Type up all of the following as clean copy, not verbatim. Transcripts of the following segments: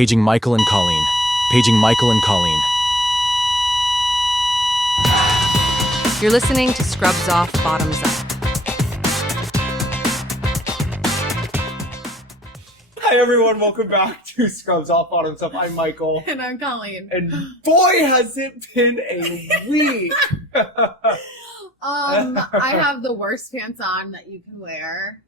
Paging Michael and Colleen. Paging Michael and Colleen. You're listening to Scrubs Off, Bottoms Up. Hi everyone, welcome back to Scrubs Off, Bottoms Up. I'm Michael. And I'm Colleen. And boy, has it been a week! I have the worst pants on that you can wear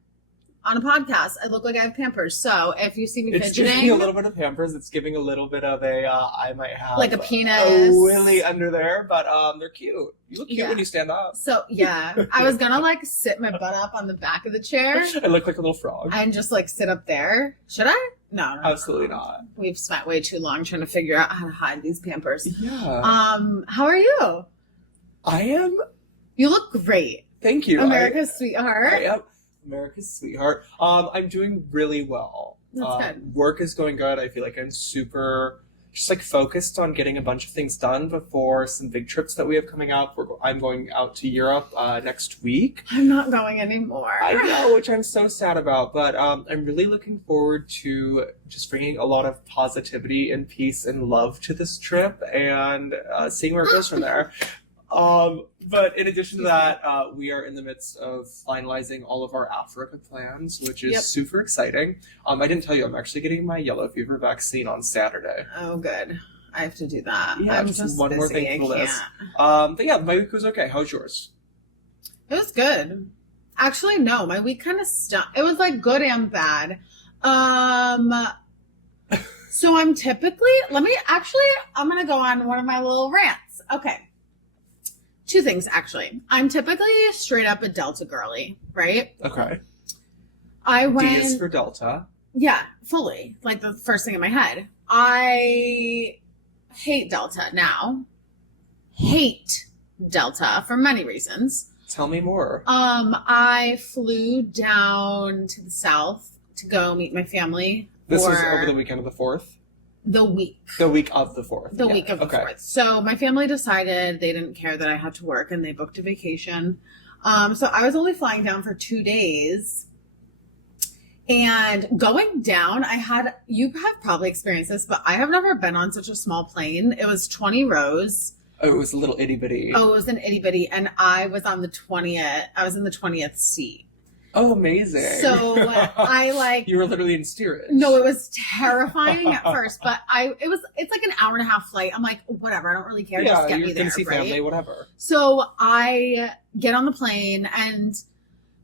on a podcast. I look like I have Pampers, so if you see me It's fidgeting, giving a little bit of Pampers. It's giving a little bit of a, I might have like a penis, a willy under there, but they're cute. You look cute Yeah. when you stand up. So yeah, I was gonna like sit my butt up on the back of the chair I look like a little frog. and just like sit up there. Should I? No, Absolutely not. We've spent way too long trying to figure out how to hide these Pampers. Yeah. How are you? I am. You look great. Thank you. America's sweetheart. I am America's sweetheart. I'm doing really well. That's good. Work is going good. I feel like I'm super just like focused on getting a bunch of things done before some big trips that we have coming up. I'm going out to Europe next week. I'm not going anymore. I know, which I'm so sad about, but I'm really looking forward to just bringing a lot of positivity and peace and love to this trip and seeing where it goes from there. But in addition to that, we are in the midst of finalizing all of our Africa plans, which is super exciting. I didn't tell you, I'm actually getting my yellow fever vaccine on Saturday. Oh, good. I have to do that. Yeah, I'm just one more busy. thing for I this. can't. But yeah, my week was okay. How's yours? It was good. Actually, no, my week kind of stunk. It was like good and bad. So I'm typically, I'm going to go on one of my little rants. Okay. Two things, actually. I'm typically straight up a Delta girly, right? Okay. I D went... is for Delta. Yeah, fully. Like the first thing in my head. I hate Delta now. Hate Delta for many reasons. Tell me more. I flew down to the south to go meet my family. This was over the weekend of the 4th? The week. The week of the 4th. The week of the 4th. So my family decided they didn't care that I had to work and they booked a vacation. So I was only flying down for 2 days. And going down, you have probably experienced this, but I have never been on such a small plane. It was 20 rows. Oh, it was a little itty bitty. Oh, it was an itty bitty. And I was on the 20th. I was in the 20th seat. Oh, amazing. So You were literally in steerage. No, it was terrifying at first, but it's like an hour and a half flight. I'm like, whatever, I don't really care. Yeah, just get you're me there, gonna see right? family, whatever. So I get on the plane and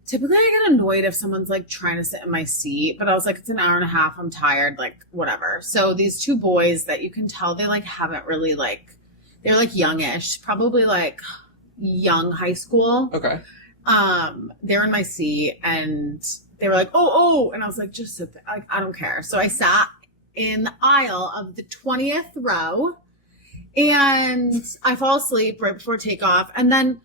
typically I get annoyed if someone's like trying to sit in my seat, but I was like, it's an hour and a half. I'm tired, like whatever. So these two boys that you can tell they like haven't really they're like youngish, probably like young high school. Okay. They're in my seat and they were like, oh, and I was like, just sit there. Like, I don't care. So I sat in the aisle of the 20th row and I fall asleep right before takeoff. And then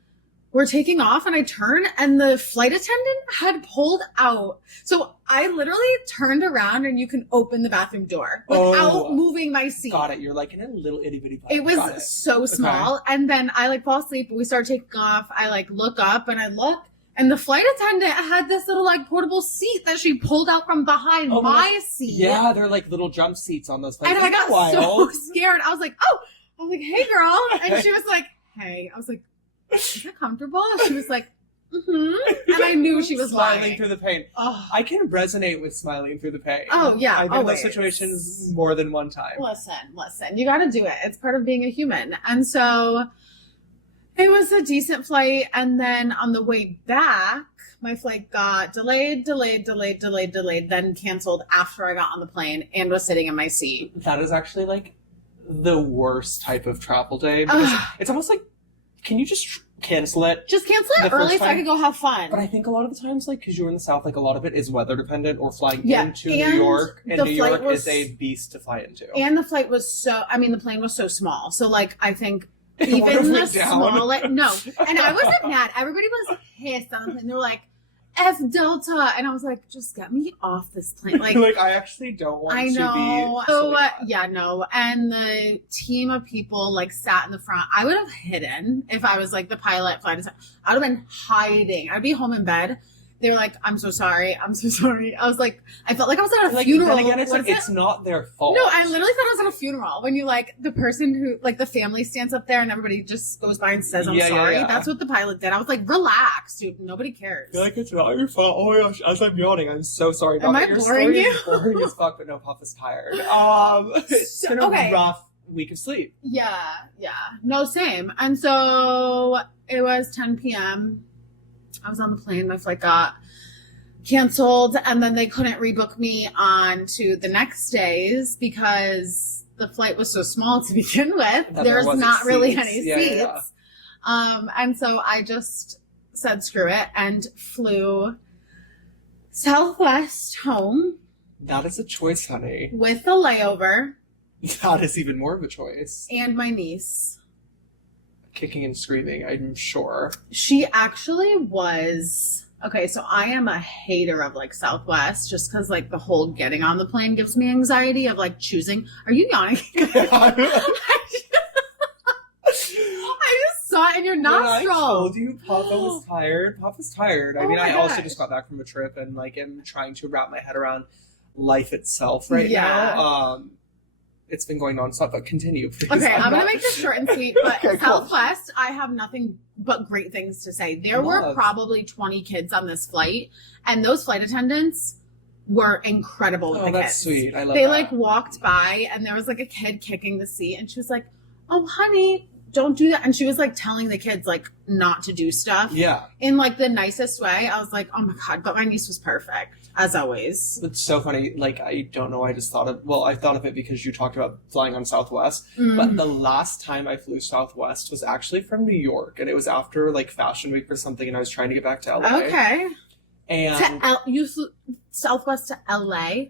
we're taking off and I turn and the flight attendant had pulled out. So I literally turned around and you can open the bathroom door without moving my seat. Got it. You're like in a little itty bitty plane. It was so small. Okay. And then I fall asleep, but we start taking off. I look up and I look and the flight attendant had this little portable seat that she pulled out from behind my seat. Yeah, they're like little jump seats on those planes. And I got so scared. I was like, hey girl. And she was like, hey. I was like, is that comfortable? She was like, mm-hmm. And I knew she was smiling through the pain. Oh. I can resonate with smiling through the pain. Oh, yeah. I've been in those situations more than one time. Listen. You got to do it. It's part of being a human. And so it was a decent flight. And then on the way back, my flight got delayed, then canceled after I got on the plane and was sitting in my seat. That is actually like the worst type of travel day. Because it's almost like, can you just cancel it? Just cancel it early so I could go have fun. But I think a lot of the times, because you're in the South, a lot of it is weather dependent or flying into New York. And New York is a beast to fly into. And the flight was the plane was so small. So I think even the small, no. And I wasn't mad. Everybody was pissed on the plane. They were like, F Delta. And I was like, just get me off this plane. I actually don't want to be. So, no. And the team of people sat in the front. I would have hidden if I was the pilot flight attendant. I would have been hiding. I'd be home in bed. They were like, I'm so sorry. I'm so sorry. I was like, I felt like I was at a Like, funeral. then again, it's What like, is it? it's not their fault. No, I literally thought I was at a funeral when you like the person who like the family stands up there and everybody just goes by and says I'm sorry. Yeah. That's what the pilot did. I was like, relax, dude. Nobody cares. You're like, it's not your fault. Oh my gosh, as I'm yawning, I'm so sorry. Am I Your boring story you? is boring as fuck, but no, Papa's tired. It's been a rough week of sleep. Yeah. No, same. And so it was 10 p.m. I was on the plane. My flight got canceled, and then they couldn't rebook me on to the next days because the flight was so small to begin with. There's not really any seats. Yeah. And so I just said screw it and flew Southwest home. That is a choice, honey. With a layover. That is even more of a choice. And my niece. Kicking and screaming, I'm sure. She actually was... Okay, so I am a hater of, like, Southwest just because, like, the whole getting on the plane gives me anxiety of, like, choosing... Are you yawning? I just saw it in your nostril. When I told you Papa was tired, Papa's tired. I mean, I also just got back from a trip and, like, am trying to wrap my head around life itself right now. It's been going nonstop, but continue, please. Okay, I'm going to make this short and sweet, but Okay, Southwest, I have nothing but great things to say. There were probably 20 kids on this flight, and those flight attendants were incredible with the kids. Oh, that's sweet. I love They, that. like, walked by, and there was, like, a kid kicking the seat, and she was like, oh, honey, don't do that. And she was, like, telling the kids, like, not to do stuff. Yeah. In, like, the nicest way. I was like, oh, my God. But my niece was perfect, as always. It's so funny. Like, I don't know. I just thought of... Well, I thought of it because you talked about flying on Southwest. Mm-hmm. But the last time I flew Southwest was actually from New York. And it was after, like, Fashion Week or something. And I was trying to get back to LA. Okay. And... You flew Southwest to LA?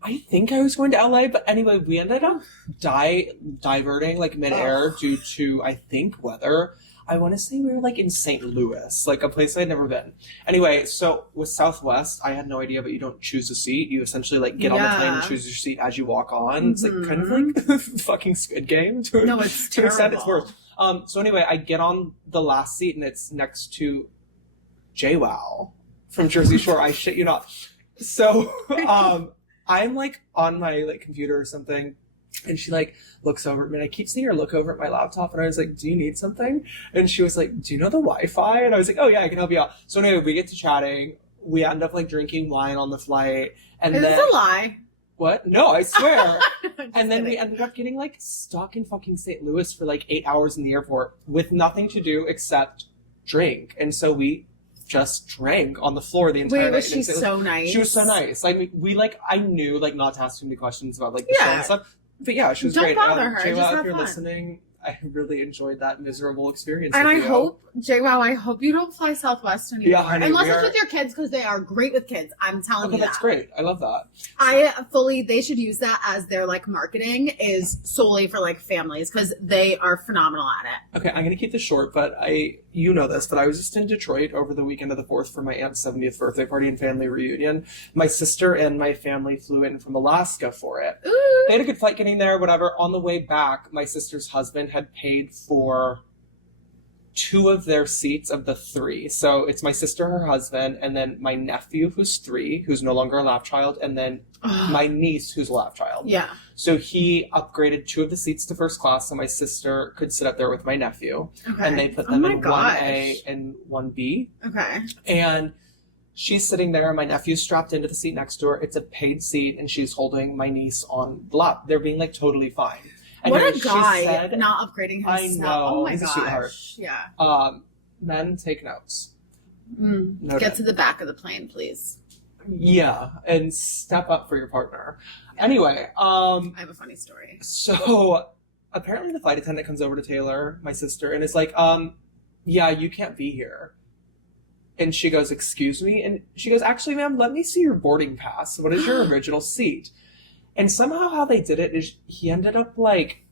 I think I was going to LA, but anyway, we ended up diverting like midair due to, I think, weather. I want to say we were like in St. Louis, like a place I'd never been. Anyway, so with Southwest, I had no idea, but you don't choose a seat. You essentially like get on the plane and choose your seat as you walk on. Mm-hmm. It's like kind of like fucking Squid Game. No, it's terrible. To it's worse. So anyway, I get on the last seat and it's next to JWoww from Jersey Shore. I shit you not. So, I'm like on my like computer or something, and she like looks over at me, and I keep seeing her look over at my laptop, and I was like, do you need something? And she was like, do you know the Wi-Fi? And I was like, oh yeah, I can help you out. So anyway, we get to chatting. We end up like drinking wine on the flight. And Is this a lie? What? No, I swear. And then we ended up getting like stuck in fucking St. Louis for like 8 hours in the airport with nothing to do except drink. And so we just drank on the floor the entire night. Wait, was she so nice? She was so nice. Like we like I knew like not to ask too many questions about like the show and stuff. But yeah, she was Don't great. Bother her. JWoww, just if you're fun. listening, I really enjoyed that miserable experience. And with I you. hope, JWoww, I hope you don't fly Southwest anymore. Yeah, honey, unless it's with your kids, because they are great with kids. I'm telling you that. That's great. I love that. They should use that as their like marketing is solely for like families because they are phenomenal at it. Okay, I'm going to keep this short, but you know this, but I was just in Detroit over the weekend of the 4th for my aunt's 70th birthday party and family reunion. My sister and my family flew in from Alaska for it. Ooh. They had a good flight getting there, whatever. On the way back, my sister's husband had paid for 2 of their seats of the 3. So it's my sister, her husband, and then my nephew, who's 3, who's no longer a laugh child, and then my niece, who's a laugh child. Yeah. So he upgraded 2 of the seats to first class so my sister could sit up there with my nephew. Okay. And they put them in 1A and 1B. Okay. And she's sitting there, my nephew's strapped into the seat next to her. It's a paid seat, and she's holding my niece on the lap. They're being like totally fine. And what a guy not upgrading himself. I know. Oh my He's gosh. a sweetheart. Yeah. Men, take notes. Get to the back of the plane, please. Yeah, and step up for your partner. Yeah. Anyway, I have a funny story. So apparently the flight attendant comes over to Taylor, my sister, and is like, yeah, you can't be here. And she goes, excuse me? And she goes, actually, ma'am, let me see your boarding pass. What is your original seat? And somehow how they did it is he ended up like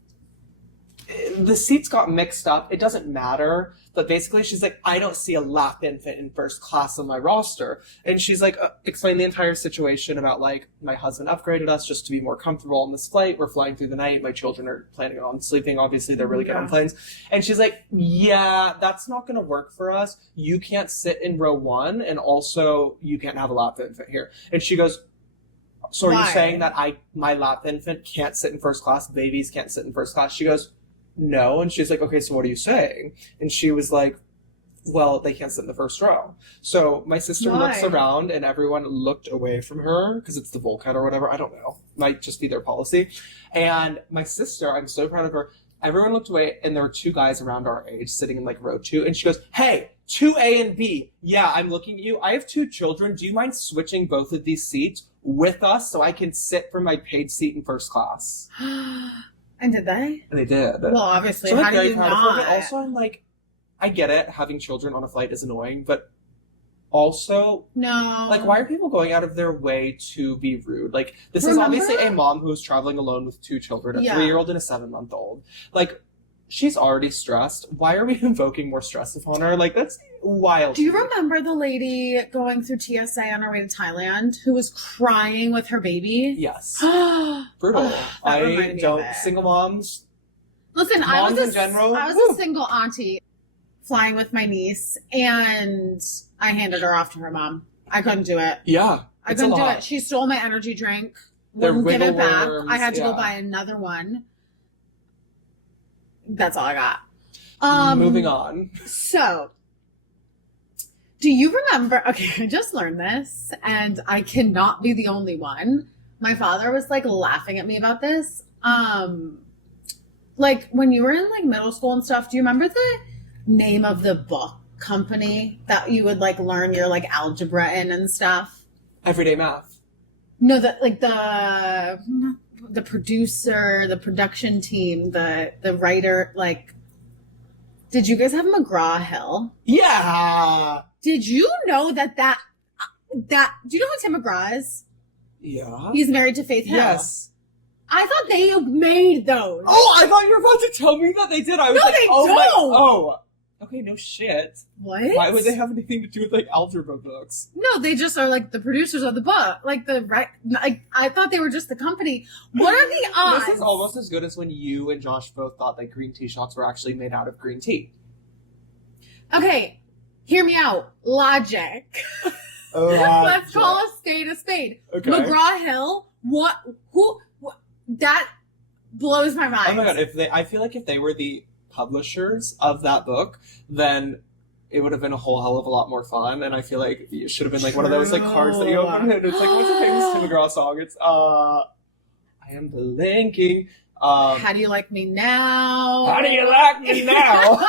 the seats got mixed up. It doesn't matter. But basically, she's like, I don't see a lap infant in first class on my roster. And she's like, explain the entire situation about, like, my husband upgraded us just to be more comfortable on this flight. We're flying through the night. My children are planning on sleeping. Obviously, they're really good on planes. And she's like, yeah, that's not going to work for us. You can't sit in row 1, and also you can't have a lap infant here. And she goes, so are you saying that my lap infant can't sit in first class? Babies can't sit in first class? She goes, no. And she's like, okay, so what are you saying? And she was like, well, they can't sit in the first row. So my sister looks around and everyone looked away from her because it's the Volcat or whatever. I don't know. Might just be their policy. And my sister, I'm so proud of her. Everyone looked away and there were 2 guys around our age sitting in like row 2. And she goes, hey, 2A and B. Yeah, I'm looking at you. I have 2 children. Do you mind switching both of these seats with us so I can sit for my paid seat in first class? And did they? And they did. Well, obviously, so how do you not? But also, I'm like, I get it. Having children on a flight is annoying, but also, no. Like, why are people going out of their way to be rude? Like, this is obviously a mom who's traveling alone with 2 children, a 3-year-old and a 7-month-old. Like, she's already stressed. Why are we invoking more stress upon her? Like, that's wild. Do you remember the lady going through TSA on her way to Thailand who was crying with her baby? Yes. Brutal. I don't. Single moms. Listen, moms I in general. I was a single auntie flying with my niece, and I handed her off to her mom. I couldn't do it. Yeah. I couldn't do it. She stole my energy drink. Wouldn't give it back. I had to go buy another one. That's all I got. Moving on. So, do you remember? Okay, I just learned this, and I cannot be the only one. My father was like laughing at me about this. Like when you were in like middle school and stuff, do you remember the name of the book company that you would like learn your like algebra in and stuff? Everyday Math. No, the producer, the production team, the writer, like, did you guys have McGraw-Hill? Yeah. Did you know that do you know who Tim McGraw is? Yeah. He's married to Faith Hill. Yes. I thought they made those. Oh, I thought you were about to tell me that they did. I was like, they oh don't. Oh. Okay, no shit. What? Why would they have anything to do with like algebra books? No, they just are like the producers of the book. Like I thought they were just the company. What are the odds? This is almost as good as when you and Josh both thought that green tea shots were actually made out of green tea. Okay, hear me out. Logic. Let's call a spade a spade. Okay. McGraw-Hill. Who? That blows my mind. Oh my god! I feel like if they were the publishers of that book, then it would have been a whole hell of a lot more fun. And I feel like it should have been like one of those like cards that you open and it's like, what's a famous Tim McGraw song? It's I am blinking. How do you like me now? How do you like me now?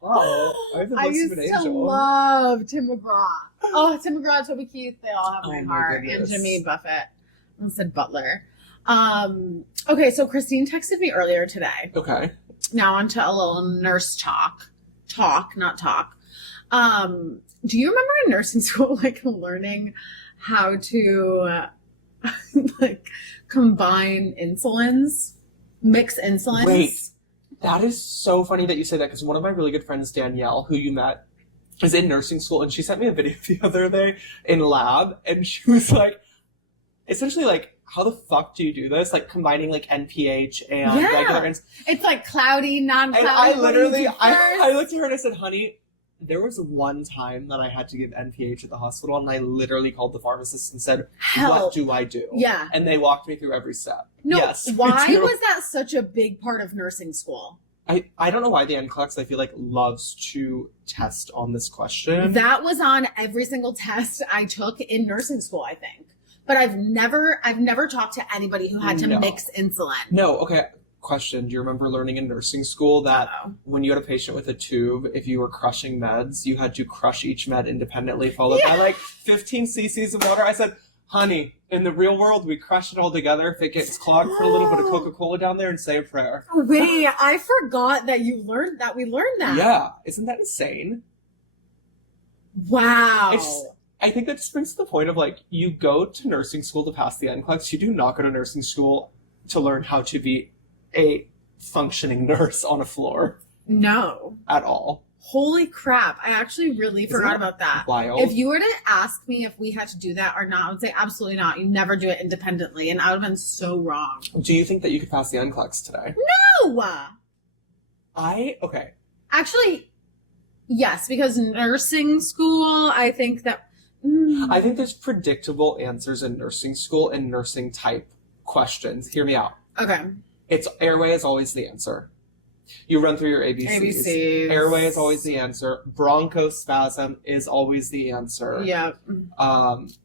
Wow, I used to love Tim McGraw. Oh, Tim McGraw, Toby Keith, they all have my heart. And Jimmy Buffett. I said Butler. Okay, so Christine texted me earlier today. Okay. Now onto a little nurse talk. Not talk. Do you remember in nursing school, like, learning how to, like, combine insulins? Mix insulins? Wait. That is so funny that you say that, because one of my really good friends, Danielle, who you met, is in nursing school, and she sent me a video the other day in lab, and she was like, essentially like, how the fuck do you do this? Like combining like NPH and regular it's like cloudy, non-cloudy. And I looked at her and I said, honey, there was one time that I had to give NPH at the hospital, and I literally called the pharmacist and said, what do I do? Yeah. And they walked me through every step. No, yes, why was that such a big part of nursing school? I don't know why the NCLEX, I feel like, loves to test on this question. That was on every single test I took in nursing school, I think. But I've never talked to anybody who had to mix insulin. No, okay. Question. Do you remember learning in nursing school that when you had a patient with a tube, if you were crushing meds, you had to crush each med independently, followed by like 15 cc's of water? I said, honey, in the real world, we crush it all together. If it gets clogged, put a little bit of Coca-Cola down there and say a prayer. Wait, I forgot that we learned that. Yeah. Isn't that insane? Wow. I think that just brings to the point of, like, you go to nursing school to pass the NCLEX. You do not go to nursing school to learn how to be a functioning nurse on a floor No. at all. Holy crap. I actually really forgot about that. Wild. If you were to ask me if we had to do that or not, I would say absolutely not. You never do it independently. And I would have been so wrong. Do you think that you could pass the NCLEX today? No! Okay. Actually, yes, because nursing school, I think that... I think there's predictable answers in nursing school and nursing type questions. Hear me out. Okay. It's airway is always the answer. You run through your ABCs. ABCs. Airway is always the answer. Bronchospasm is always the answer. Yeah.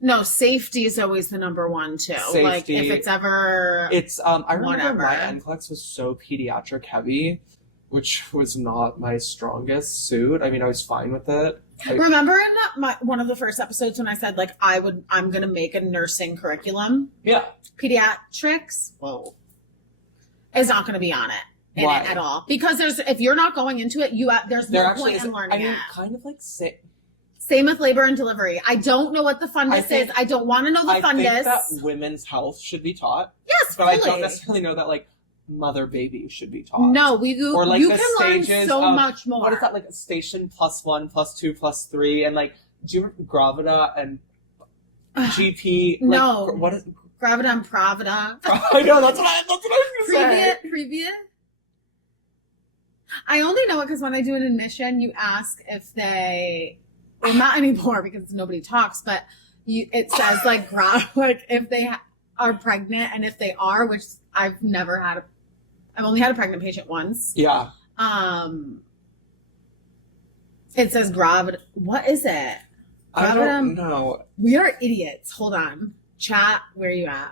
No, safety is always the number one too. Safety. Like if it's ever... It's I remember Whatever. my NCLEX was so pediatric heavy, which was not my strongest suit. I mean, I was fine with it. Remember in one of the first episodes when I said like I'm gonna make a nursing curriculum? Yeah. Pediatrics, whoa, is not gonna be on it. Why? It at all, because if you're not going into it, there's no point in learning it. Kind of like Same with labor and delivery. I don't know what the fundus is. I don't want to know the fundus. I think that women's health should be taught. Yes, but fully. I don't necessarily know that like mother baby should be taught. No, or like you the can learn stages so of, much more. What is that like? Station +1, +2, +3, and like do you remember Gravida and GP? Like, no, what is Gravida and Pravida? I know that's what I was gonna say. Previous. I only know it because when I do an admission, you ask if they, well, not anymore because nobody talks, but it says like if they are pregnant, and if they are, which I've never had, I've only had a pregnant patient once. Yeah. It says gravid. What is it? I don't know. We are idiots. Hold on. Chat, where are you at?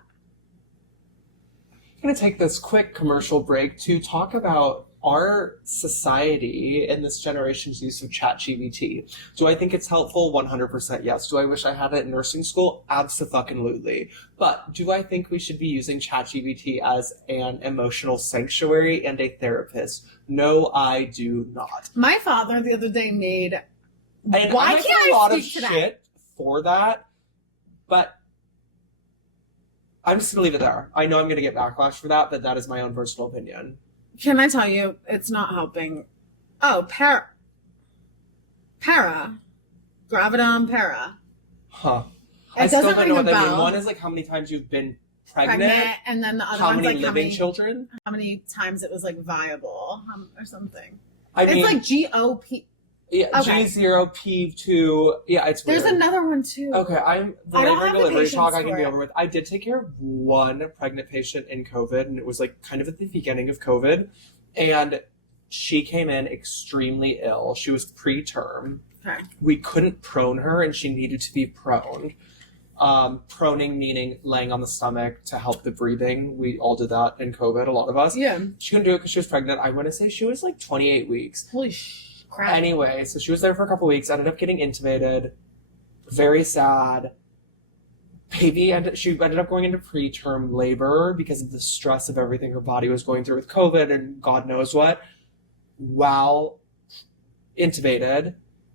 I'm going to take this quick commercial break to talk about our society and this generation's use of ChatGPT. Do I think it's helpful? 100% yes. Do I wish I had it in nursing school? Abso-fucking-lutely. But do I think we should be using ChatGPT as an emotional sanctuary and a therapist? No, I do not. My father the other day made... And why I can't get I a lot of speak to shit for that, but I'm just going to leave it there. I know I'm going to get backlash for that, but that is my own personal opinion. Can I tell you, it's not helping. Oh, para. Gravidam para. Huh. It I still doesn't don't know what ring a that means. bell. One is like how many times you've been pregnant, and then the other how one's many like living children. how many times it was like viable or something. I mean, it's like GOP. Yeah, okay. G0, P2. Yeah, it's weird. There's another one too. Okay, the I don't labor have and the delivery patience talk I can for be it. over with. I did take care of one pregnant patient in COVID, and it was like kind of at the beginning of COVID, and she came in extremely ill. She was preterm. Okay. We couldn't prone her, and she needed to be proned. Proning meaning laying on the stomach to help the breathing. We all did that in COVID, a lot of us. Yeah. She couldn't do it because she was pregnant. I want to say she was like 28 weeks. Holy crap. Anyway, so she was there for a couple weeks, ended up getting intubated. Very sad. She ended up going into preterm labor because of the stress of everything her body was going through with COVID and God knows what. While intubated,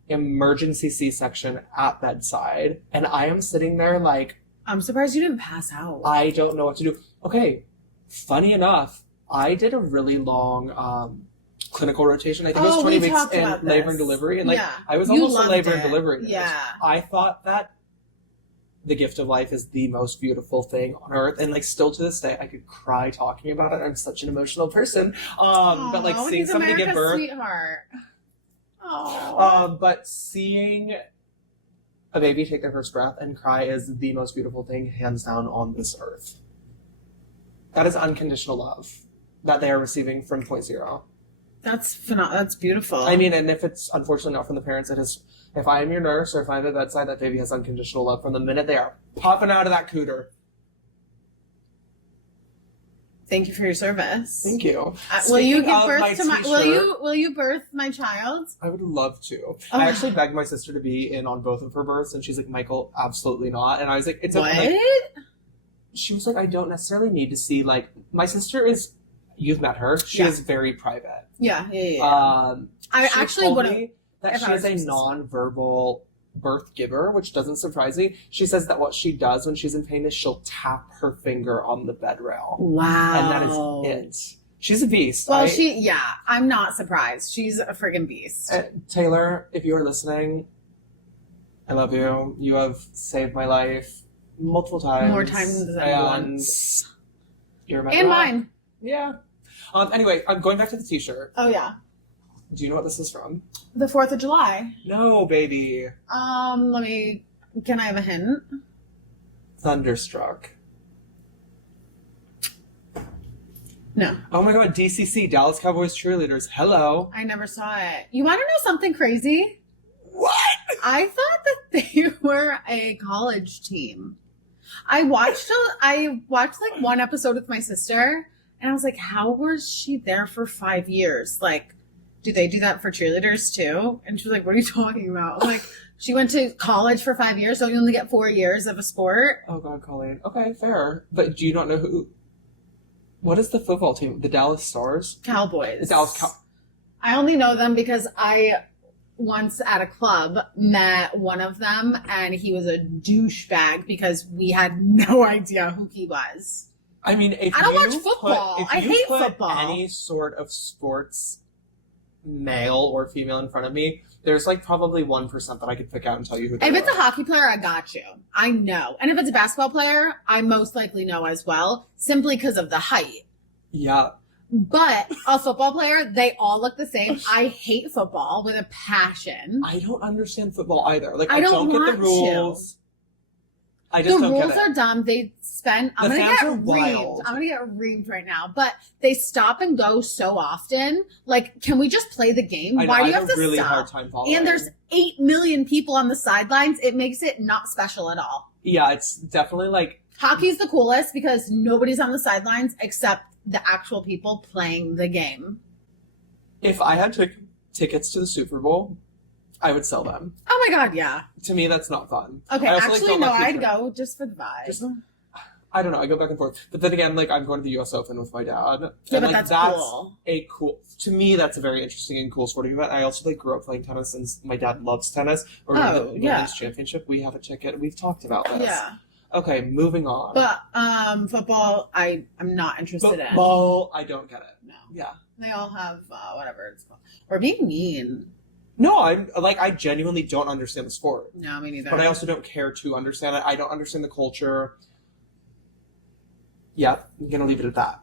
emergency C-section at bedside, and I am sitting there like, I'm surprised you didn't pass out. I don't know what to do. Okay, funny enough, I did a really long clinical rotation. I think it was 20 weeks in labor and delivery, and like I was almost in labor and delivery. Yeah, I thought that the gift of life is the most beautiful thing on earth, and like still to this day I could cry talking about it. I'm such an emotional person. But like seeing somebody give birth, sweetheart. but seeing a baby take their first breath and cry is the most beautiful thing hands down on this earth. That is unconditional love that they are receiving from point zero. That's phenomenal. That's beautiful. I mean, and if it's unfortunately not from the parents, it is. If I am your nurse or if I'm at the bedside, that baby has unconditional love from the minute they are popping out of that cooter. Thank you for your service. Thank you. Will you give birth to my? Will you birth my child? I would love to. I actually begged my sister to be in on both of her births, and she's like, "Michael, absolutely not." And I was like, "It's what?" okay. She was like, "I don't necessarily need to see like my sister is." You've met her. She is very private. Yeah. I actually would have. That she is a non-verbal birth giver, which doesn't surprise me. She says that what she does when she's in pain is she'll tap her finger on the bed rail. Wow. And that is it. She's a beast. Well, I'm not surprised. She's a friggin' beast. Taylor, if you are listening, I love you. You have saved my life multiple times. More times than once. You're my And rock. mine. Yeah. Anyway, I'm going back to the t-shirt. Oh, yeah. Do you know what this is from? The 4th of July. No, baby. Can I have a hint? Thunderstruck. No. Oh my god, DCC, Dallas Cowboys cheerleaders. Hello. I never saw it. You want to know something crazy? What? I thought that they were a college team. I watched like one episode with my sister, and I was like, how was she there for 5 years? Like, do they do that for cheerleaders too? And she was like, what are you talking about? I'm like, she went to college for 5 years, so you only get 4 years of a sport. Oh god, Colleen. Okay, fair. But do you not know who... What is the football team? The Dallas Stars? Cowboys. The Dallas I only know them because I once at a club met one of them, and he was a douchebag because we had no idea who he was. I mean, if I don't you watch football. Put, if I you hate put football. Any sort of sports, male or female, in front of me, there's like probably 1% that I could pick out and tell you who they If it's are. a hockey player, I got you. I know. And if it's a basketball player, I most likely know as well, simply because of the height. Yeah. But a football player, they all look the same. I hate football with a passion. I don't understand football either. Like, I I don't don't get the want rules. I The just don't rules get are it. dumb. They spend. I'm The gonna fans get are reamed. wild. I'm gonna get reamed right now. But they stop and go so often. Like, can we just play the game? I know, Why do I you have have a to really stop? hard time following. And there's 8 million people on the sidelines. It makes it not special at all. Yeah, it's definitely like... Hockey's the coolest because nobody's on the sidelines except the actual people playing the game. If I had tickets to the Super Bowl, I would sell them. Oh my god, yeah. To me, that's not fun. Okay, I also, like, actually, don't no, like I'd people. go just for the vibe. Just- I don't know. I go back and forth. But then again, like, I'm going to the U.S. Open with my dad. Yeah, and, but like, that's cool. To me, that's a very interesting and cool sporting event. I also, like, grew up playing tennis since my dad loves tennis. Or Oh, the yeah. Women's Championship. We have a ticket. We've talked about this. Yeah. Okay, moving on. But football, I'm not interested in. Football, I don't get it. No. Yeah. They all have whatever it's called. We're being mean. No, I genuinely don't understand the sport. No, me neither. But I also don't care to understand it. I don't understand the culture. Yeah, I'm gonna leave it at that.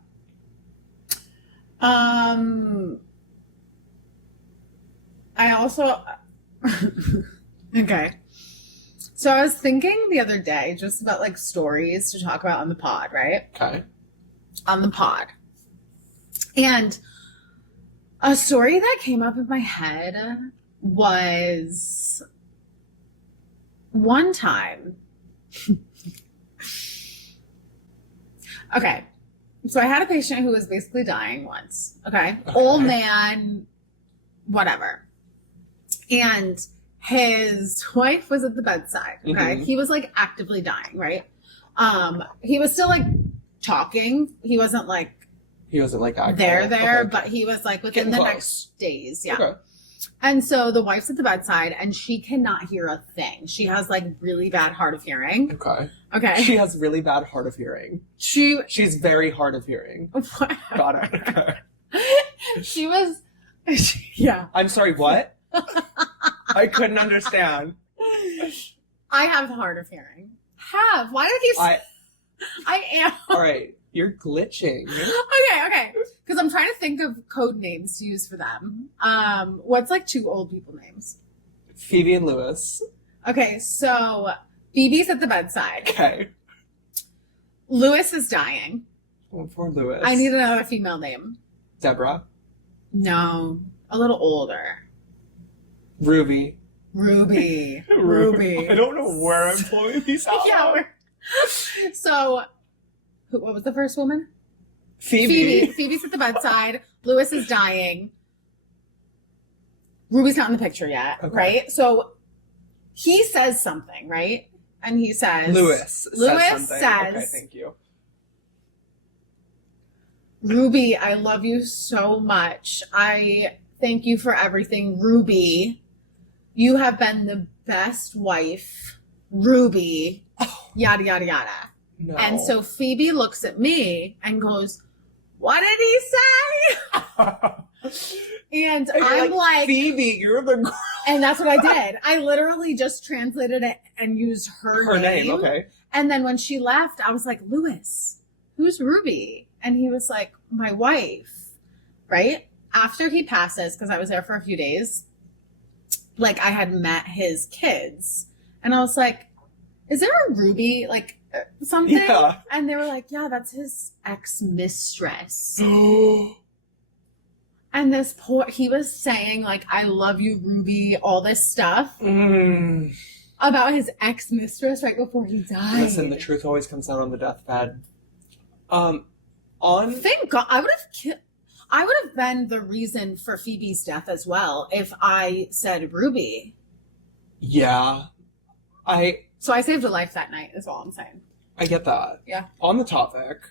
I also okay. So I was thinking the other day just about like stories to talk about on the pod, right? Okay. On the pod. And a story that came up in my head was one time. Okay. So I had a patient who was basically dying once. Okay. Old man, whatever. And his wife was at the bedside. Okay. Mhm. He was like actively dying, right? He was still like talking. He wasn't like He wasn't like there, Okay. but he was like within Getting the close. next days. Yeah. Okay. And so the wife's at the bedside and she cannot hear a thing. She has like really bad hard of hearing. Okay. Okay. She has really bad hard of hearing. She's very hard of hearing. Got it. Okay. She was, yeah. I'm sorry, what? I couldn't understand. I have hard of hearing. Why do I keep saying I am. All right, you're glitching. Okay. Because I'm trying to think of code names to use for them. What's like 2 old people names? Phoebe and Lewis. Okay, so Phoebe's at the bedside. Okay. Lewis is dying. Oh, poor Lewis. I need another female name. Deborah. No, a little older. Ruby. Ruby. Ruby. I don't know where I'm pulling these out. Yeah. So, what was the first woman? Phoebe. Phoebe's at the bedside. Lewis is dying. Ruby's not in the picture yet, Okay. right? So he says something, right? And he says, Lewis Lewis something. says, Okay, thank you. Ruby, I love you so much. I thank you for everything, Ruby. You have been the best wife, Ruby. Yada, yada, yada. No. And so Phoebe looks at me and goes, what did he say? And You're I'm like, Phoebe, you're the girl. and that's what I did. I literally just translated it and used her name. Okay. And then when she left, I was like, Lewis, who's Ruby? And he was like, my wife, right? After he passes, because I was there for a few days, like I had met his kids. And I was like, is there a Ruby, like something? Yeah. And they were like, yeah, that's his ex-mistress. And this poor, he was saying like, I love you, Ruby, all this stuff about his ex-mistress right before he died. Listen, the truth always comes out on the deathbed. Thank God, I would have been the reason for Phoebe's death as well if I said Ruby. Yeah. So I saved a life that night is all I'm saying. I get that. Yeah. On the topic,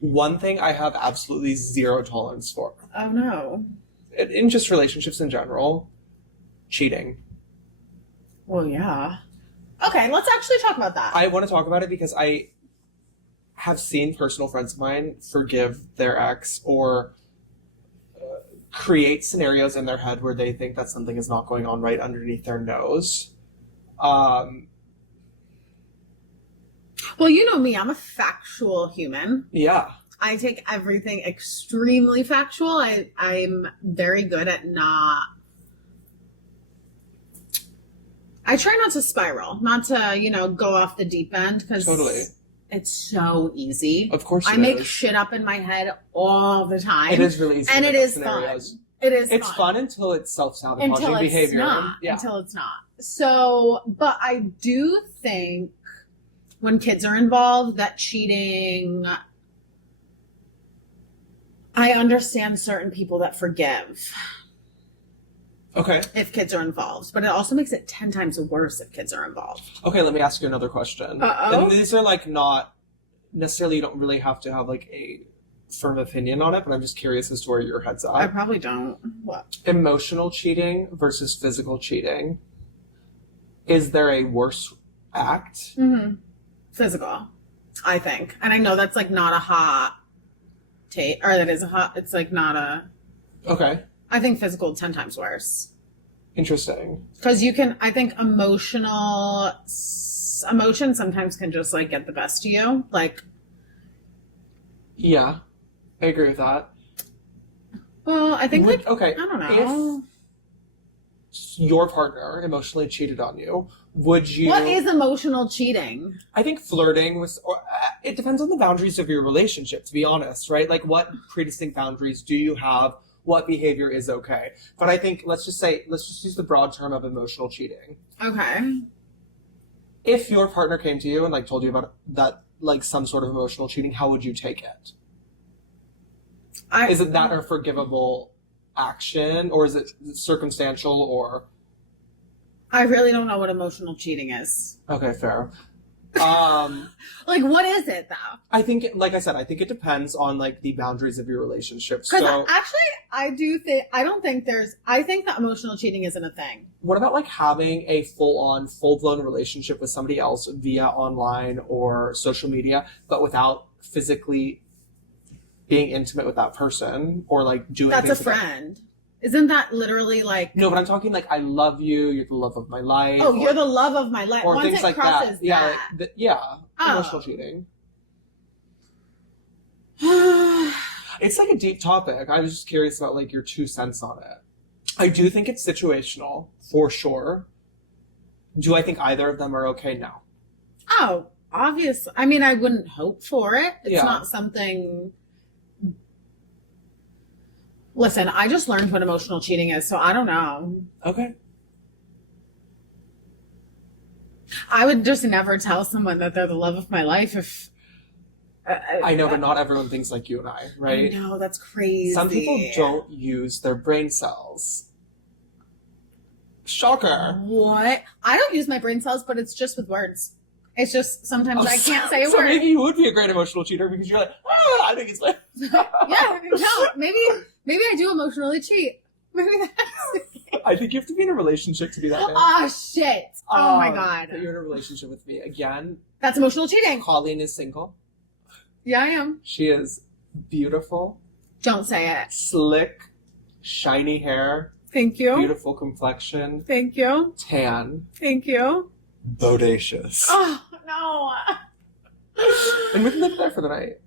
one thing I have absolutely zero tolerance for, Oh no. in just relationships in general, cheating. Well, yeah. Okay, let's actually talk about that. I want to talk about it because I have seen personal friends of mine forgive their ex or create scenarios in their head where they think that something is not going on right underneath their nose. Well, you know me, I'm a factual human. Yeah. I take everything extremely factual. I'm very good at I try not to spiral, not to, go off the deep end because Totally. it's so easy. Of course I make shit up in my head all the time. It is really easy. And to it make up is scenarios. fun. It is It's fun until it's self-sabotaging until it's behavior. not. Yeah. Until it's not. So, but I do think when kids are involved, that cheating, I understand certain people that forgive Okay. if kids are involved, but it also makes it 10 times worse if kids are involved. Okay, let me ask you another question. Uh-oh. And these are not necessarily, you don't really have to have a firm opinion on it, but I'm just curious as to where your head's I at. probably don't. What? Emotional cheating versus physical cheating. Is there a worse act? Mm-hmm. Physical, I think. And I know that's not a hot take, or that is a hot, it's not a, Okay. I think physical 10 times worse. Interesting. Because I think emotion sometimes can just get the best of you. Yeah, I agree with that. Well, I think Okay. I don't know. If your partner emotionally cheated on you, would you... What is emotional cheating? I think flirting was... it depends on the boundaries of your relationship, to be honest, right? What pre-distinct boundaries do you have? What behavior is okay? But I think, let's just use the broad term of emotional cheating. Okay. If your partner came to you and told you about that, some sort of emotional cheating, how would you take it? Is it that a forgivable action, or is it circumstantial, or... I really don't know what emotional cheating is. Okay, fair. What is it though? I think, like I said, I think it depends on the boundaries of your relationship. Because So, actually, I think that emotional cheating isn't a thing. what about having a full-blown relationship with somebody else via online or social media, but without physically being intimate with that person, or doing That's a things with that- friend. Isn't that literally No, but I'm talking I love you, you're the love of my life. Oh, you're the love of my life. or Once things it like crosses that. Yeah, Oh. emotional cheating. It's a deep topic. I was just curious about your 2 cents on it. I do think it's situational, for sure. Do I think either of them are okay? No. Oh, obviously. I mean, I wouldn't hope for it. It's Yeah. not something. Listen, I just learned what emotional cheating is, so I don't know. Okay. I would just never tell someone that they're the love of my life if. I know, but not everyone thinks like you and I, right? I know, that's crazy. Some people don't use their brain cells. Shocker. What? I don't use my brain cells, but it's just with words. It's just sometimes I can't say a so word. maybe you would be a great emotional cheater because you're I think it's like... Yeah, no, maybe I do emotionally cheat. Maybe that's... I think you have to be in a relationship to do that. Oh, shit. Oh, my God. But you're in a relationship with me. Again, That's emotional cheating. Colleen is single. Yeah, I am. She is beautiful. Don't say it. Slick, shiny hair. Thank you. Beautiful complexion. Thank you. Tan. Thank you. Bodacious. Oh, no. And we can leave it there for the night.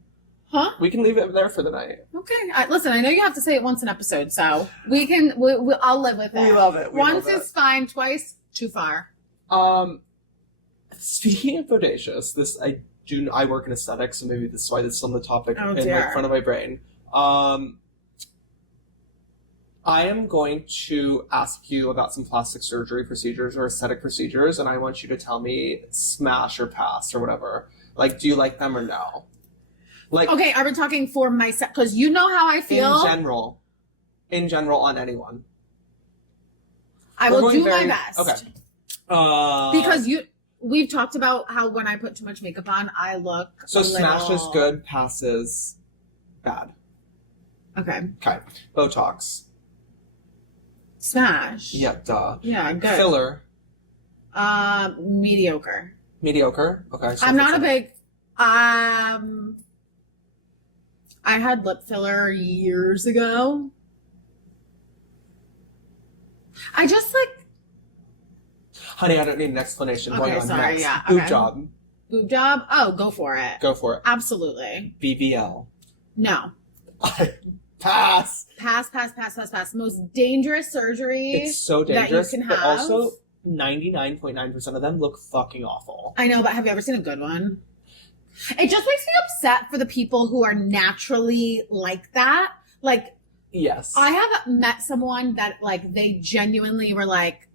Huh? We can leave it there for the night. Okay. Listen, I know you have to say it once an episode, so we can. I'll live with it. We love it. Once is fine. Twice, too far. Speaking of bodacious, I work in aesthetics, so maybe this is why this is on the topic Oh, in dear. front of my brain. I am going to ask you about some plastic surgery procedures or aesthetic procedures, and I want you to tell me smash or pass or whatever. Like, do you like them or no? Like, Okay, are we talking for myself? Because you know how I feel. in general, on anyone. I We're will going do my best. Okay. Because we've talked about how when I put too much makeup on, I look. So a smash is little... good, pass is bad. Okay. Okay. Botox. Smash. Yeah, duh. Yeah, good. Filler. Mediocre. Mediocre. Okay. So I'm not a big. I had lip filler years ago. I just like Honey, I don't need an explanation. Okay, Going on sorry, next. yeah, Boob okay. job. boob job. Oh, go for it. Go for it. Absolutely. BBL. No. Pass. Pass. Most dangerous surgery. It's so that you dangerous, can but have. also 99.9% of them look fucking awful. I know, but have you ever seen a good one? It just makes me upset for the people who are naturally like that. Like, Yes. I have met someone that, like, they genuinely were like,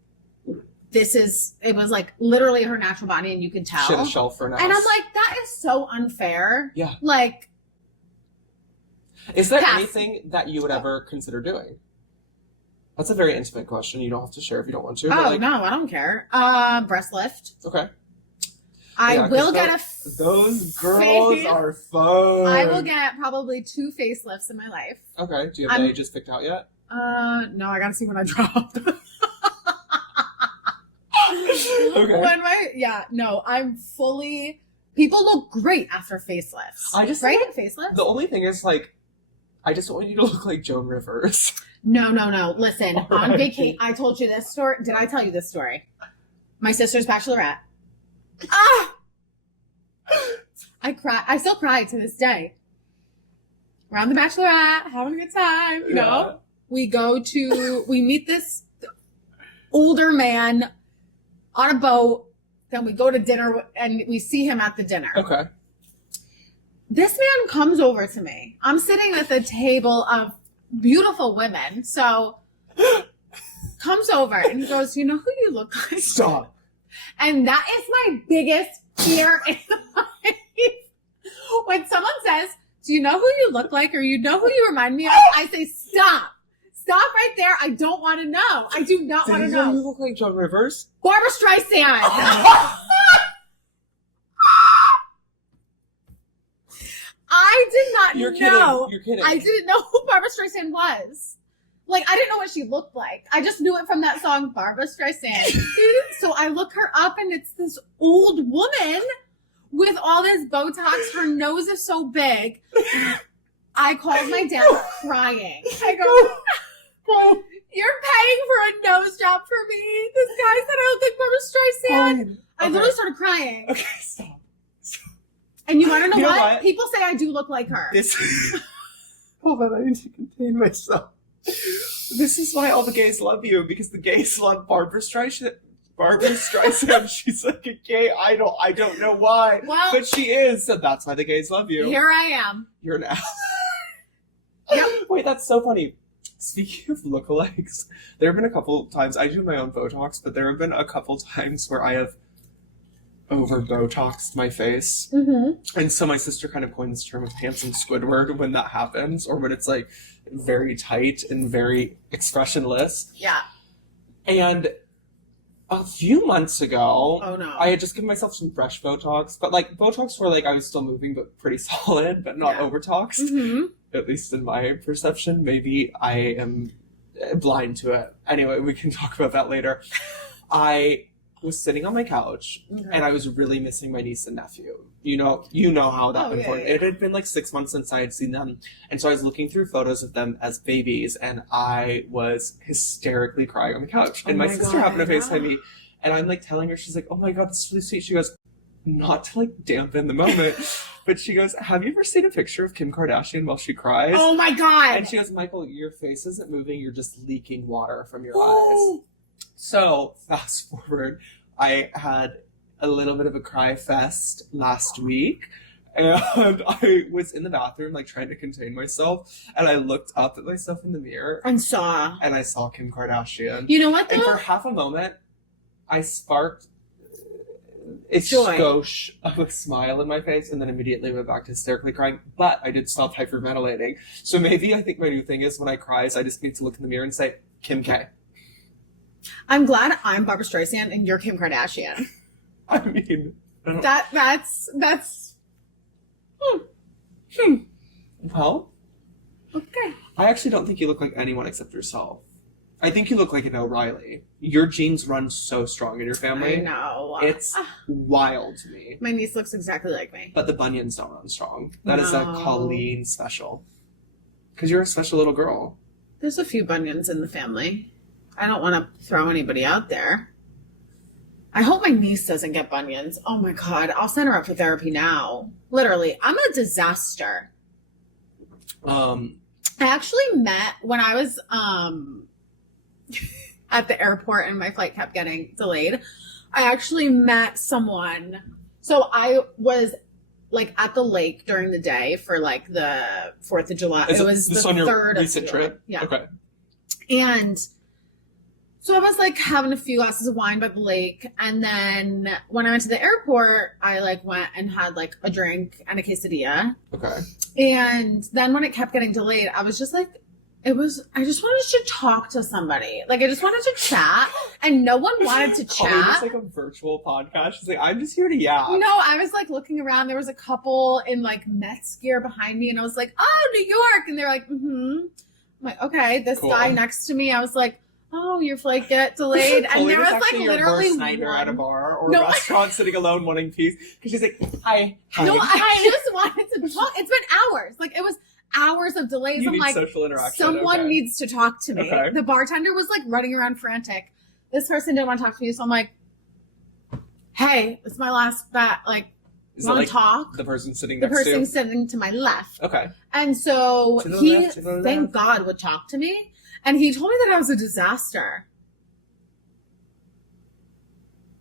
it was like literally her natural body and you could tell. Shit a shelf for an ass. And I'm like, that is so unfair. Yeah. Like, Is there Pass. anything that you would ever consider doing? That's a very intimate question. You don't have to share if you don't want to. oh, but like, no, I don't care. Breast lift. Okay. I Yeah, will 'cause get those girls face- are fun. I will get probably 2 facelifts in my life. Okay. Do you have the ages picked out yet? No, I gotta see when I drop. Okay. I'm fully. People look great after facelifts. I just right think facelifts. The only thing is, like, I just want you to look like Joan Rivers. No. Listen, on Alright. vacation, I told you this story. Did I tell you this story? My sister's bachelorette. Ah! I cry. I still cry to this day. We're on the bachelorette, having a good time, you know? We meet this older man on a boat. Then we go to dinner and we see him at the dinner. Okay. This man comes over to me. I'm sitting at the table of beautiful women. So comes over and he goes, you know who you look like? Stop. And that is my biggest fear in life. When someone says, do you know who you look like or you know who you remind me of? I say, stop. Stop right there. I don't want to know. I do not want to You know. look like Joan Rivers? Barbra Streisand. I did not You're know. kidding. You're kidding. I didn't know who Barbra Streisand was. Like, I didn't know what she looked like. I just knew it from that song, Barbra Streisand. So I look her up, and it's this old woman with all this Botox. Her nose is so big. I called my dad crying. I go, you're paying for a nose job for me? This guy said I look like Barbra Streisand. I literally started crying. Okay, stop. And you want to know, You know what? what? People say I do look like her. Hold on, I need to contain myself. This is why all the gays love you, because the gays love Barbra Streisand. She's like a gay idol. I don't know why, Well- but she is, so that's why the gays love you. Here I am. You're an ally. Yep. Wait, that's so funny. Speaking of lookalikes, there have been a couple times, I do my own Botox, but there have been a couple times where I have over Botoxed my face. Mm-hmm. And so my sister kind of coined this term of handsome Squidward when that happens, or when it's like very tight and very expressionless. Yeah. And a few months ago, Oh, no. I had just given myself some fresh Botox, but like Botox where like I was still moving but pretty solid, but not Yeah. overtoxed. Mm-hmm. At least in my perception. Maybe I am blind to it. Anyway, we can talk about that later. I was sitting on my couch, Okay. and I was really missing my niece and nephew. You know how that went for. yeah. It had been like 6 months since I had seen them, and so I was looking through photos of them as babies, and I was hysterically crying on the couch. And Oh my my sister God, happened to yeah. FaceTime me, and I'm like telling her, she's like, "Oh my God, this is really sweet." She goes, not to like dampen the moment, but she goes, "Have you ever seen a picture of Kim Kardashian while she cries?" Oh my God. And she goes, "Michael, your face isn't moving. You're just leaking water from your eyes." So fast forward, I had a little bit of a cry fest last week, and I was in the bathroom like trying to contain myself, and I looked up at myself in the mirror And I saw Kim Kardashian. you know what And though? for half a moment, I sparked a Joy. skosh of a smile in my face, and then immediately went back to hysterically crying. But I did stop hyperventilating. So maybe I think my new thing is when I cry, I just need to look in the mirror and say, "Kim K." I'm glad I'm Barbra Streisand and you're Kim Kardashian. I mean, I don't- That's well, okay. I actually don't think you look like anyone except yourself. I think you look like an O'Reilly. Your genes run so strong in your family. I know. It's wild to me. My niece looks exactly like me. But the bunions don't run strong. That is a No. Colleen special. Because you're a special little girl. There's a few bunions in the family. I don't want to throw anybody out there. I hope my niece doesn't get bunions. Oh my God. I'll send her up for therapy now. Literally. I'm a disaster. I actually met when I was at the airport and my flight kept getting delayed. I actually met someone. So I was like at the lake during the day for like the 4th of July. Is It was this the on your 3rd of recent July. trip? Yeah. Okay. And so I was like having a few glasses of wine by the lake. And then when I went to the airport, I like went and had like a drink and a quesadilla. Okay. And then when it kept getting delayed, I was just like, I just wanted to talk to somebody. Like I just wanted to chat and no one wanted to Colleen, it's chat. like a virtual podcast. She's like, "I'm just here to yap." No, I was like looking around. There was a couple in like Mets gear behind me and I was like, "Oh, New York." And they're like, "Mm-hmm." I'm like, "Okay." This Cool. guy next to me, I was like, "Oh, your flight get delayed." And Colleen there is was like actually your literally worst nightmare at a one. bar or No. a restaurant sitting alone wanting peace. Because she's like, "Hi. No, I just wanted to talk. It's been hours. Like it was hours of delays. You I'm need like, social interaction." someone Okay. needs to talk to me. Okay. The bartender was like running around frantic. This person didn't want to talk to me, so I'm like, "Hey, it's my last bet. Like, Is it want to like talk?" the person sitting The next person to sitting to my left. Okay. And so To the he, left, to the thank left. God, would talk to me. And he told me that I was a disaster.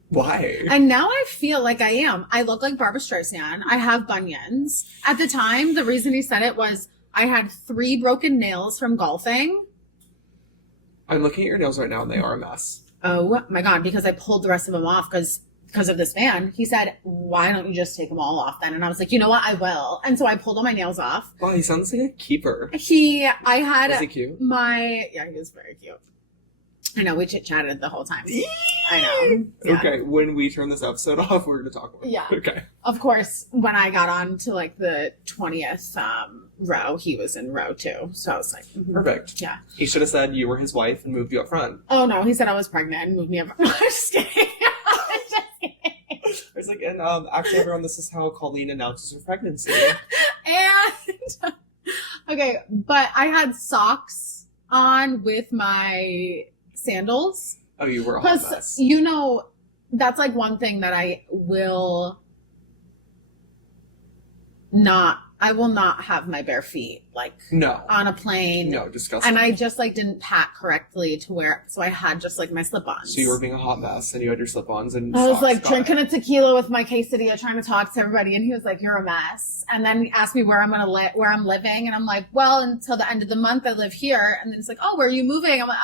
Why? And now I feel like I am. I look like Barbra Streisand. I have bunions. At the time, the reason he said it was I had 3 broken nails from golfing. I'm looking at your nails right now and they are a mess. Oh my God, because I pulled the rest of them off because of this man. He said, "Why don't you just take them all off then?" And I was like, "You know what? I will." And so I pulled all my nails off. Wow, he sounds like a keeper. I had Is he cute? he was very cute. I know, we chit-chatted the whole time. I know. Yeah. Okay, when we turn this episode off, we're going to talk about it. Yeah. Okay. Of course, when I got on to like the 20th row, he was in row 2. So I was like, mhm. Perfect. Yeah. He should have said you were his wife and moved you up front. Oh no, he said I was pregnant and moved me up. I'm just kidding. I'm just kidding. I was like, and actually, everyone, this is how Colleen announces her pregnancy. And okay, but I had socks on with my sandals. Oh, you were a hot Plus, mess. you know, that's like one thing that I will not have my bare feet like No. on a plane. No, disgusting. And I just like didn't pack correctly to wear, so I had just like my slip-ons. So you were being a hot mess and you had your slip-ons and I was socks. like Got drinking it. a tequila with my quesadilla, trying to talk to everybody, and he was like, "You're a mess." And then he asked me where I'm living, and I'm like, "Well, until the end of the month, I live here." And then it's like, "Oh, where are you moving?" I'm like,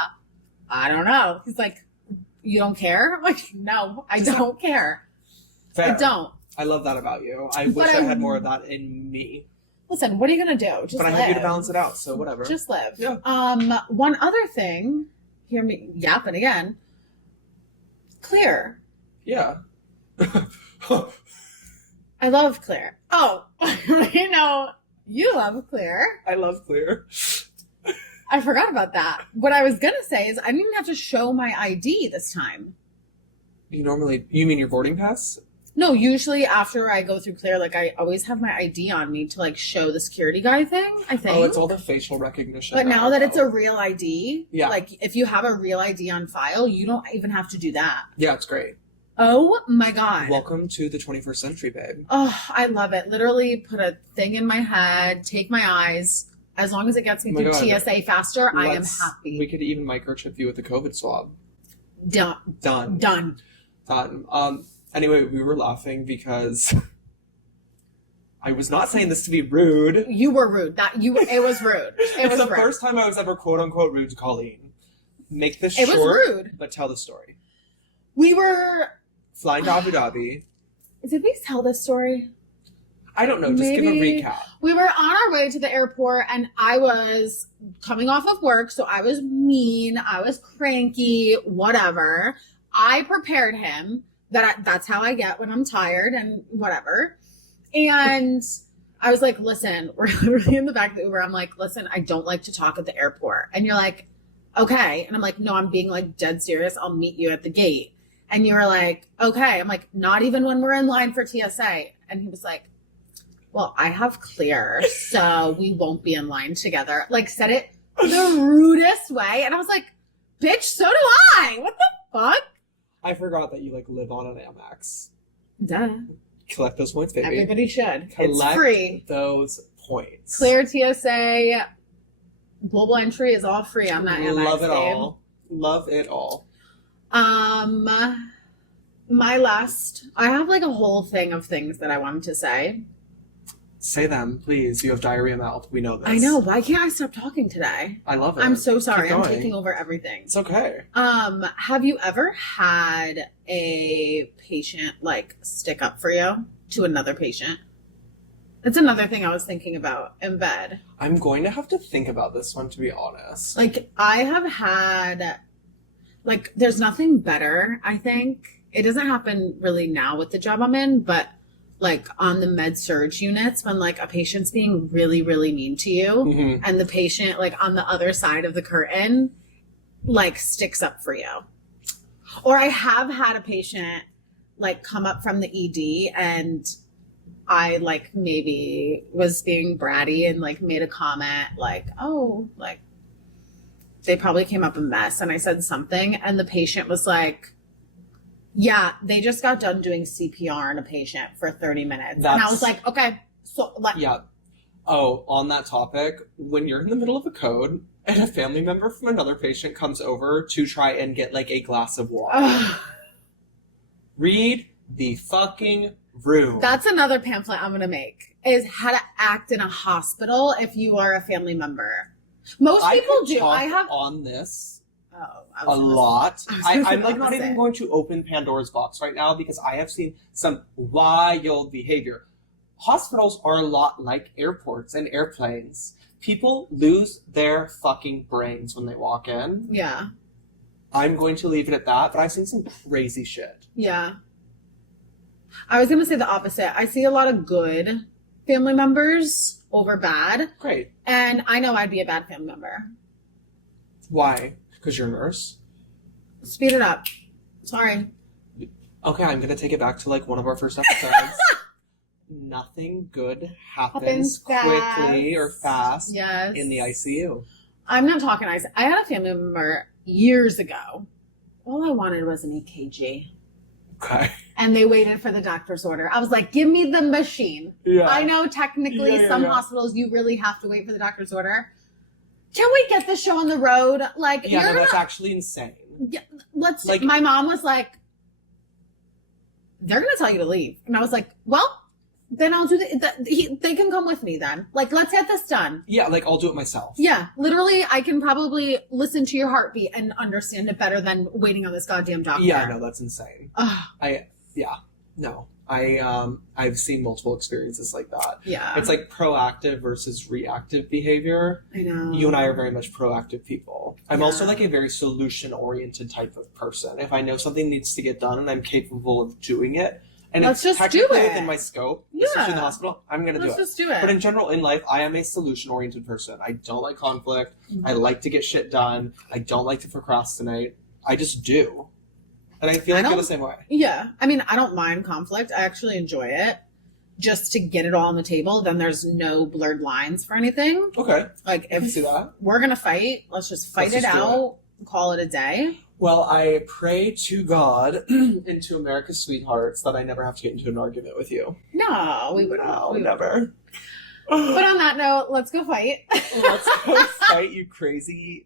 "I don't know." He's like, "You don't care?" I'm like, "No, I don't care. Fair. I don't." I love that about you. I But wish I I- had more of that in me. Listen, what are you gonna do? Just But I live. have you to balance it out, so whatever. Just live. Yeah. One other thing. Hear me yapping again. Clear. Yeah. I love Clear. Oh, you know, you love Clear. I love Clear. I forgot about that. What I was going to say is I didn't even have to show my ID this time. You mean your boarding pass? No, usually after I go through Clear, like I always have my ID on me to like show the security guy thing, I think. Oh, it's all the facial recognition. But now that it's a real ID, yeah. like if you have a real ID on file, you don't even have to do that. Yeah, it's great. Oh my God. Welcome to the 21st century, babe. Oh, I love it. Literally put a thing in my head, take my eyes. As long as it gets me through TSA faster, I am happy. We could even microchip you with a COVID swab. Done. Anyway, we were laughing because I was not saying this to be rude. You were rude. It was rude. It's the first time I was ever quote unquote rude to Colleen. Make this short. It was rude. But tell the story. We were flying to Abu Dhabi. Did we tell this story? I don't know. Just give a recap. We were on our way to the airport and I was coming off of work. So I was mean. I was cranky, whatever. I prepared him. That's how I get when I'm tired and whatever. And I was like, listen, we're literally in the back of the Uber. I'm like, listen, I don't like to talk at the airport. And you're like, okay. And I'm like, no, I'm being like dead serious. I'll meet you at the gate. And you were like, okay. I'm like, not even when we're in line for TSA. And he was like, well, I have Clear, so we won't be in line together. Like said it the rudest way. And I was like, bitch, so do I. What the fuck? I forgot that you like live on an Amex. Duh. Collect those points, baby. Everybody should. Collect it's free. Those points. Clear TSA global entry is all free on that Amex. Love it all. Love it all. My last, I have like a whole thing of things that I wanted to say. Say them, please. You have diarrhea mouth. We know this. I know. Why can't I stop talking today? I love it. I'm so sorry. I'm taking over everything. It's okay. Have you ever had a patient like stick up for you to another patient? That's another thing I was thinking about in bed. I'm going to have to think about this one, to be honest. Like I have had, like there's nothing better, I think. It doesn't happen really now with the job I'm in, but like on the med surge units when like a patient's being really, really mean to you mm-hmm. and the patient like on the other side of the curtain like sticks up for you. Or I have had a patient like come up from the ED and I like maybe was being bratty and like made a comment like, oh, like they probably came up a mess. And I said something and the patient was like, yeah, they just got done doing CPR on a patient for 30 minutes. And I was like, okay, so like. Yeah. Oh, on that topic, when you're in the middle of a code and a family member from another patient comes over to try and get like a glass of water, read the fucking room. That's another pamphlet I'm going to make is how to act in a hospital if you are a family member. Most people do. I have on this. A lot. I'm like not even going to open Pandora's box right now because I have seen some wild behavior. Hospitals are a lot like airports and airplanes. People lose their fucking brains when they walk in. Yeah. I'm going to leave it at that, but I've seen some crazy shit. Yeah. I was going to say the opposite. I see a lot of good family members over bad. Great. And I know I'd be a bad family member. Why? Because you're a nurse? Speed it up. Sorry. Okay, I'm going to take it back to like one of our first episodes. Nothing good happens quickly or fast in the ICU. I'm not talking ICU. I had a family member years ago. All I wanted was an EKG. Okay. And they waited for the doctor's order. I was like, give me the machine. Yeah. I know technically some hospitals you really have to wait for the doctor's order. Can we get this show on the road? Like, yeah, no, that's actually insane. Yeah, let's. Like, my mom was like, "They're gonna tell you to leave," and I was like, "Well, then I'll do they can come with me then. Like, let's get this done." Yeah, like I'll do it myself. Yeah, literally, I can probably listen to your heartbeat and understand it better than waiting on this goddamn doctor. Yeah, no, that's insane. I've seen multiple experiences like that. Yeah. It's like proactive versus reactive behavior. I know. You and I are very much proactive people. I'm also like a very solution-oriented type of person. If I know something needs to get done and I'm capable of doing it, and let's it's just do it within my scope, especially in the hospital, I'm going to do it. Let's just do it. But in general, in life, I am a solution-oriented person. I don't like conflict. Mm-hmm. I like to get shit done. I don't like to procrastinate. I just do. And I feel I like you're don't- the same way. Yeah. I mean, I don't mind conflict. I actually enjoy it. Just to get it all on the table, then there's no blurred lines for anything. Okay. Like, I can if see that. we're going to fight, let's just fight Let's it just do out, call it a day. Well, I pray to God and to America's sweethearts that I never have to get into an argument with you. No, we wouldn't. No, We wouldn't. never. But on that note, let's go fight. Let's go fight, you crazy,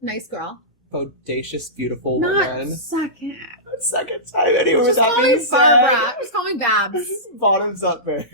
Nice girl. bodacious, beautiful Not woman. second. Second time anyway. Just With that call being me said, Barbara. Just call me Babs. bottoms up, babe.